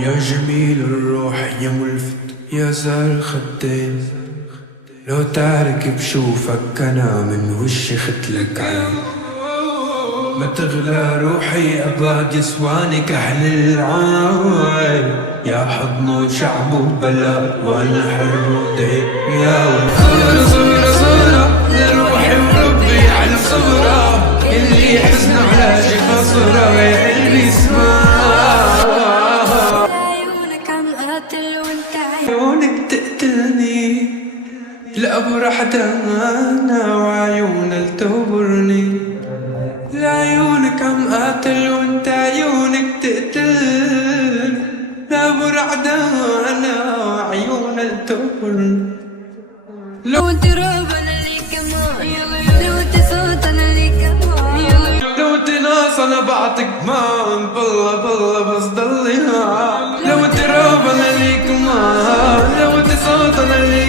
يا جميل الروح يا ملفت يا زار الخدين، لو تعرك بشوفك أنا من وشي ختلك عين. ما تغلى روحي أباد يسواني كحل العين، يا حضن وشعب وبلاد وأنا حر ودين. يا صورة صورة صورة لروحي وربي على صورة، اللي حزن على شفا صورة يا قلبي اسمع. عيونك عم قاتل وانت عيونك تقتلني، الأبرح دانا وعيونك تغبرني. لعيونك عم قاتل وانت عيونك تقتلني، الأبرح دانا وعيونك تغبرني. لو انت راب انا ليك كمان، لو انت صوت انا ليك كمان، لو انت ناس انا بعطيك مان، بالله بالله بس ضلي معاك. لو انت راب انا ليك مان، لو انت صوت انا ليك